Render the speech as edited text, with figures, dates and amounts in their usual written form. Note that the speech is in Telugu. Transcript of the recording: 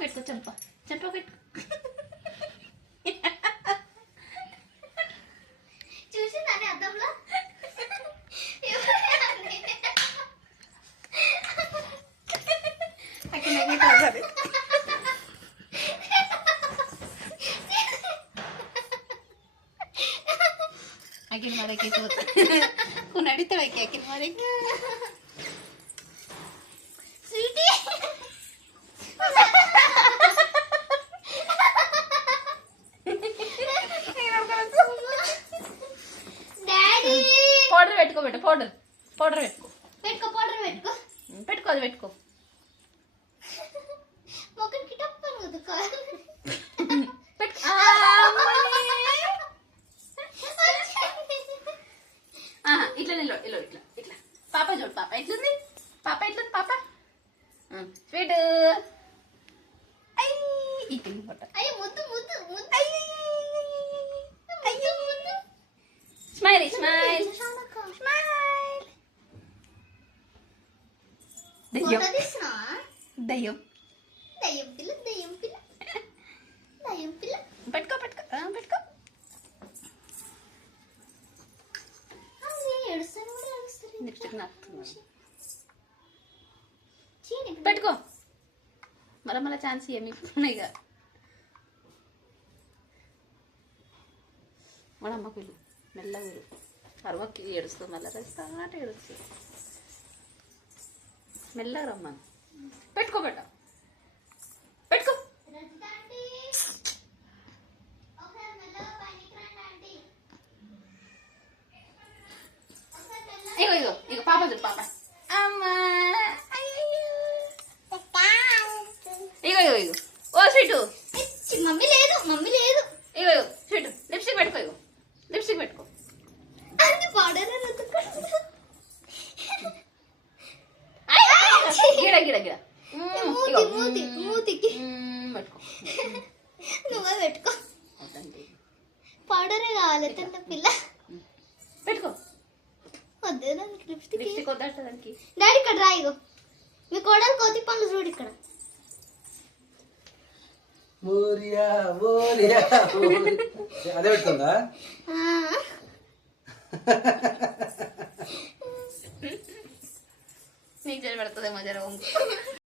పెట్టుకో చెంప పెట్టుకో. చూసిందని అద్దంలో అకిన మరకి నడితే అకిన మరకి స్వీటీ డాడీ పౌడర్ పెట్టుకో బేట పౌడర్ పెట్టుకో అది పెట్టుకో. మొక్కకి టప్పని ఉదుకోవాలి. ఇట్లా నిల్లో ఇట్లా పాప చూడు పాప ఎట్లుంది పాప స్వీట్ ఇట్లా పట్ట అయ్యో ముద్దు ముద్దు ముద్దు స్మైల్ దయ్యం పెట్టుకో లిప్స్టిక్ పెట్టుకో మళ్ళీ ఛాన్స్ ఇయ్య మీకు ఇక మన అమ్మకు వీళ్ళు మెల్లగా వీళ్ళు అరవకి ఏడుస్తుంది మళ్ళీ రెస్టార్ట్ ఏడుస్తుంది మెల్లగా రమ్మను పెట్టుకో పెట్టుకో ఇగో పాప చూడు పాప అమ్మా ఇగో ఓ స్వీటు మమ్మీ లేదు ఇగో స్వీటు లిప్స్టిక్ పెట్టుకో అది పౌడర్ గిడ మూతికి పెట్టుకో నువ్వే పెట్టుకో. పౌడరే కావాలి తన పిల్ల పెట్టుకో వద్దు దానికి లిప్స్టిక్ వద్దట దానికి. డాడీ ఇక్కడ రా ఇగో మీ కోడలు కోతి పనులు చూడు ఇక్కడ. అదే పెట్టుకుందా నీకు జర పెడుతుందేమో జర